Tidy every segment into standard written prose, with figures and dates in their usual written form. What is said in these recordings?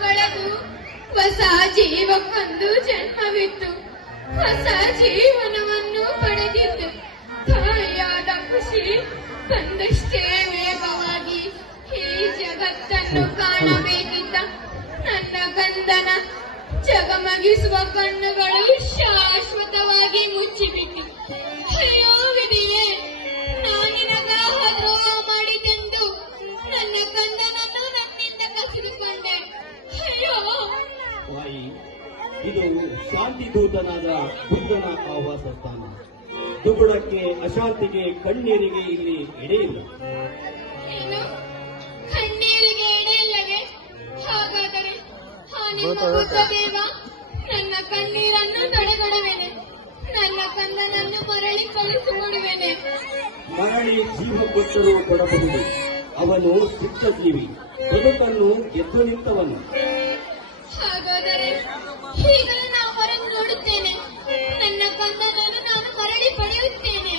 ಕಳೆದು ಹೊಸ ಜೀವಕ್ಕೊಂದು ಜನ್ಮವಿತ್ತು, ಹೊಸ ಜೀವನವನ್ನು ಪಡೆದಿದ್ದು. ತಾಯಿಯಾದ ಖುಷಿ ತಂದಷ್ಟೇ ವೇಗವಾಗಿ ಈ ಜಗತ್ತನ್ನು ಕಾಣಬೇಕಿದ್ದ ನನ್ನ ಗಂಧನ ಜಗಮಗಿಸುವ ಕಣ್ಣುಗಳು ಶಾಶ್ವತವಾಗಿ ಮುಚ್ಚಿಬಿಟ್ಟು, ಅಯ್ಯೋ ವಿಧಿಯೇ, ನಾನಿನಗಾಹ ದ್ರೋಹ ಮಾಡಿದೆಂದು ನನ್ನ ಗಂಧನನ್ನು ನನ್ನಿಂದ ಕಸಿದುಕೊಂಡೆ. ಅಯ್ಯೋ ತಾಯಿ, ಇದು ಶಾಂತಿದೂತನಾದ ಬುದ್ಧನ ಆವಾಸ ಸ್ಥಾನ. ದುಗುಡಕ್ಕೆ, ಅಶಾಂತಿಗೆ, ಕಣ್ಣೀರಿಗೆ ಇಲ್ಲಿ ಎಡೆಯಿಲ್ಲ. ಏನು ಕಣ್ಣೀರಿಗೆ ಎಡೆಯಿಲ್ಲವೇ? ಹಾಗಾದರೆ ಆ ನಿಮ್ಮ ಬುದ್ಧದೇವ ನನ್ನ ಕಣ್ಣೀರನ್ನು ತಡೆಗಡುವೆನೆ, ನನ್ನ ಕಂದನನ್ನು ಮರಳಿ ಕಳಿಸಿಕೊಡುವೆನೆ. ಮರಳಿ ಜೀವ ಕೊಟ್ಟರೂ ಕೊಡಬಹುದು. ಅವನು ಸಿಕ್ಕ ಜೀವಿ, ಬದುಕನ್ನು ಎದ್ದು ನಿಂತವನು. ಹಾಗಾದರೆ ಈಗಲೂ ನಾನು ಹೊರಗೆ ನೋಡುತ್ತೇನೆ, ನನ್ನ ಕಂದನನ್ನು ನಾನು ಮರಳಿ ಪಡೆಯುತ್ತೇನೆ.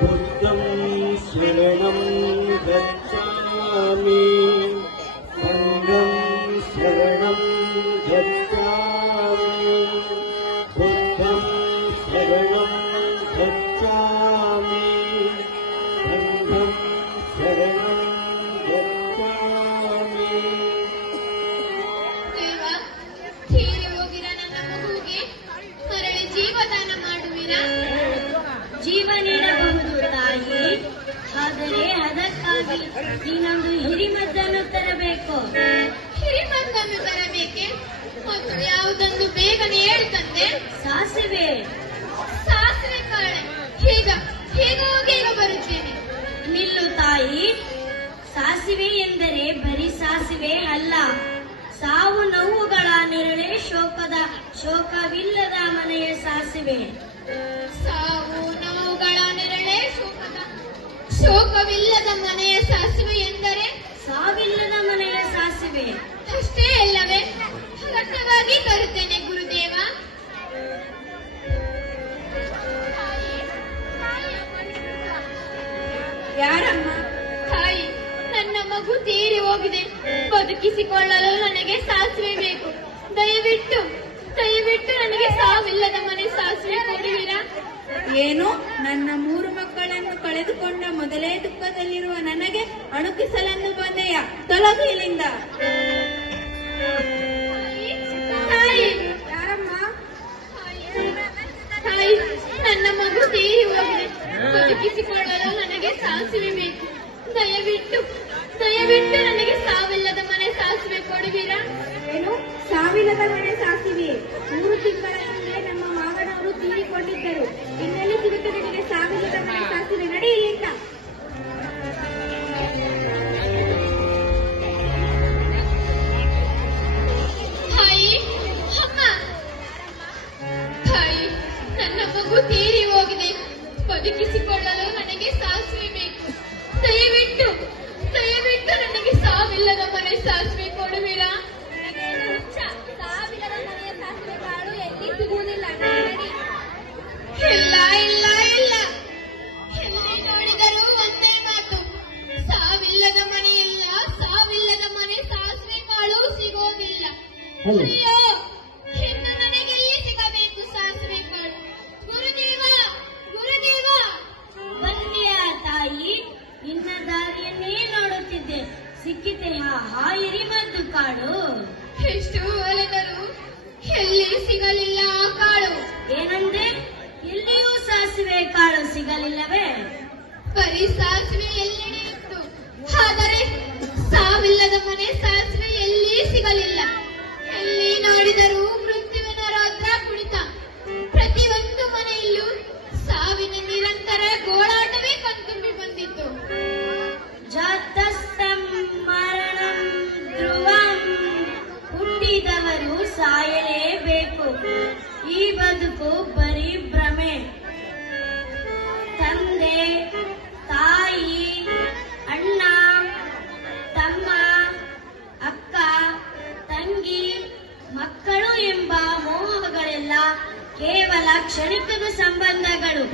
ಬುದ್ಧಂ ಶರಣಂ ಗಚ್ಚಾಮಿ, ಸಂಘಂ ಶರಣಂ ಗಚ್ಚಾಮಿ, ಬುದ್ಧಂ ಶರಣಂ ಗಚ್ಚಾಮಿ, ಸಂಘಂ ಶರಣಂ ಗಚ್ಚಾಮಿ. ದೇವ, ತೀರಿ ಹೋಗಿರ ನನ್ನ ಮಗುವಿಗೆ ಮರಳಿ ಜೀವದಾನ ಮಾಡುವಿರಾ? ಜೀವ ನೀಡಬಹುದು ತಾಯಿ, ಆದರೆ ಅದಕ್ಕಾಗಿ ನೀನೊಂದು ಹಿರಿಮದ್ದನ್ನು ತರಬೇಕು. ಹಿರಿಮದ್ದನ್ನು ತರಬೇಕೆ? ಮತ್ತು ಯಾವುದೊಂದು ಬೇಗನೆ ಹೇಳು ತಂದೆ. ಸಾಸಿವೆ. ಸಾಸಿವೆ ಕಾಳೆ? ಈಗ ಈಗ ಬರುತ್ತೇನೆ. ನಿಲ್ಲು ತಾಯಿ, ಸಾಸಿವೆ ಎಂದರೆ ಬರೀ ಸಾಸಿವೆ ಅಲ್ಲ, ಸಾವು ನೋವುಗಳ ನೆರಳೆ ಶೋಕವಿಲ್ಲದ ಮನೆಯ ಸಾಸಿವೆ. ಸಾವು ನೋವುಗಳ ನೆರಳೆ ಶೋಕವಿಲ್ಲದ ಮನೆಯ ಸಾಸಿವೆ ಎಂದರೆ ಸಾವಿಲ್ಲದ ಮನೆಯ ಸಾಸಿವೆ. ಅಷ್ಟೇ ಅಲ್ಲವೇ? ಅಗತ್ಯವಾಗಿ ತರುತ್ತೇನೆ ಗುರುದೇವ. ಯಾರಮ್ಮ? ತಾಯಿ, ನನ್ನ ಮಗು ತೀರಿ ಹೋಗಿದೆ, ಬದುಕಿಸಿಕೊಳ್ಳಲು ನನಗೆ ಸಾಸಿವೆ ಬೇಕು. ದಯವಿಟ್ಟು ನನಗೆ ಸಾವಿಲ್ಲದ ಮನೆ ಸಾಸಿವೆ ಕೊಡುವಿರಾ? ಏನು, ನನ್ನ 3 ಮಕ್ಕಳನ್ನು ಕಳೆದುಕೊಂಡ ಮೊದಲೇ ದುಃಖದಲ್ಲಿರುವ ನನಗೆ ಅಣುಕಿಸಲೆಂದು ಬಂದೆಯ? ತೊಲಗು ಇಲ್ಲಿಂದ. ತಾಯಿ, ಯಾರಮ್ಮ? ತಾಯಿ, ನನ್ನ ಮಗು ತೀರಿ ಹೋಗಿದೆ, ಬದುಕಿಸಿಕೊಳ್ಳಲು ನನಗೆ ಸಾಸಿವೆ ಬೇಕು. ದಯವಿಟ್ಟು ನನಗೆ ಸಾವಿಲ್ಲದ ಮನೆ ಸಾಸಿವೆ ಕೊಡುವಿರಾ? ಏನು, ಸಾವಿಲ್ಲದ ಮನೆ ಸಾಸಿವೆ? 3 ತಿಂಗಳ ಹಿಂದೆ ನಮ್ಮ ಮಾವನವರು ತೀರಿಕೊಂಡಿದ್ದರು. ಇನ್ನೆಲ್ಲಿ ಸಿಗುತ್ತೆ ನಿನಗೆ ಸಾವಿಲ್ಲದ ಮನೆ ಸಾಸಿವೆ? ನಡಿ ಇಲ್ಲಿಂದ. ತಾಯಿ, ಅಮ್ಮ. ತಾಯಿ, ನನ್ನ ಮಗು ತೀರಿ ಹೋಗಿದೆ, ಬದುಕಿಸಿಕೊಳ್ಳಲು ನನಗೆ ಸಾಸಿವೆ ಬೇಕು. ದಯವಿಟ್ಟು ನನಗೆ ಸಾವಿಲ್ಲದ ಮನೆ ಸಾಸಿವೆ ಕೊಡುವಿರಾ? ಸಾವಿಲ್ಲದ ಮನೆಯ ಸಾಸಿವೆ ಕಾಳು ಎಲ್ಲಿ ಸಿಗುವುದಿಲ್ಲ. ಇಲ್ಲ, ಎಲ್ಲಿ ನೋಡಿದರೂ ಒಂದೇ ಮಾತು, ಸಾವಿಲ್ಲದ ಮನೆಯಿಲ್ಲ, ಸಾವಿಲ್ಲದ ಮನೆ ಸಾಸಿವೆ ಕಾಳು ಸಿಗೋದಿಲ್ಲ. ಅಯ್ಯೋ, ಇನ್ನು ನನಗೆಲ್ಲಿ ಸಿಗಬೇಕು ಸಾಸಿವೆ ಕಾಳು? ಗುರುದೇವ, ಬನ್ನಿಯ ತಾಯಿ, ನಿನ್ನ ದಾರಿಯನ್ನೇ ನೋಡುತ್ತಿದ್ದೆ. ಸಿಕ್ಕಿತೆ ಹಾ ಹಿರಿಮದ್ದು ಕಾಳು. ಎಷ್ಟು ಒಲೆದರೂ ಎಲ್ಲಿ ಸಿಗಲಿಲ್ಲ ಆ ಕಾಳು. ಏನಂದೆ? ಎಲ್ಲಿಯೂ ಸಾಸಿವೆ ಕಾಳು ಸಿಗಲಿಲ್ಲವೇ? ಬರೀ ಸಾಸಿವೆ ಎಲ್ಲೆಡೆ ಇತ್ತು, ಆದರೆ ಸಾವಿಲ್ಲದ ಮನೆ ಸಾಸಿವೆ ಎಲ್ಲಿ ಸಿಗಲಿಲ್ಲ. ಎಲ್ಲಿ ನೋಡಿದರೂ ಮೃತ್ಯುವಿನ ರೌದ್ರ ಕುಣಿತ. ಪ್ರತಿಯೊಂದು ಮನೆಯಲ್ಲೂ ಸಾವಿನ ನಿರಂತರ ಗೋಳಾಟವೇ ಕಣ್ತುಂಬಿ ಬಂದಿತ್ತು. ಜಾತಸ್ಥಂ ಮರಣಂ ಧ್ರುವಂ, ಹುಟ್ಟಿದವರು ಸಾಯಲೇಬೇಕು. ಈ ಬದುಕು ಬರೀ ಭ್ರಮೆ. ತಂದೆ, ತಾಯಿ, ಅಣ್ಣ, ತಮ್ಮ, ಅಕ್ಕ, ತಂಗಿ, ಮಕ್ಕಳು ಎಂಬ ಮೋಹಗಳೆಲ್ಲ ಕೇವಲ ಕ್ಷಣಿಕದ ಸಂಬಂಧಗಳು.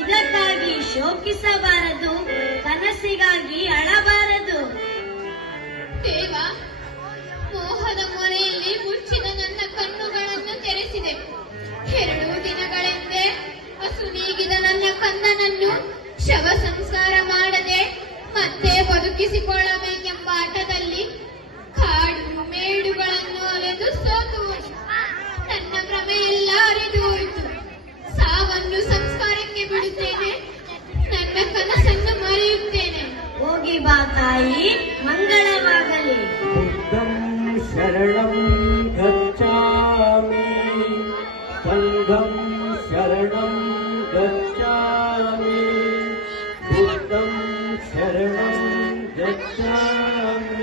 ಇದಕ್ಕಾಗಿ ಶೋಕಿಸಬಾರದು, ಕನಸೆ शरणं गच्छामि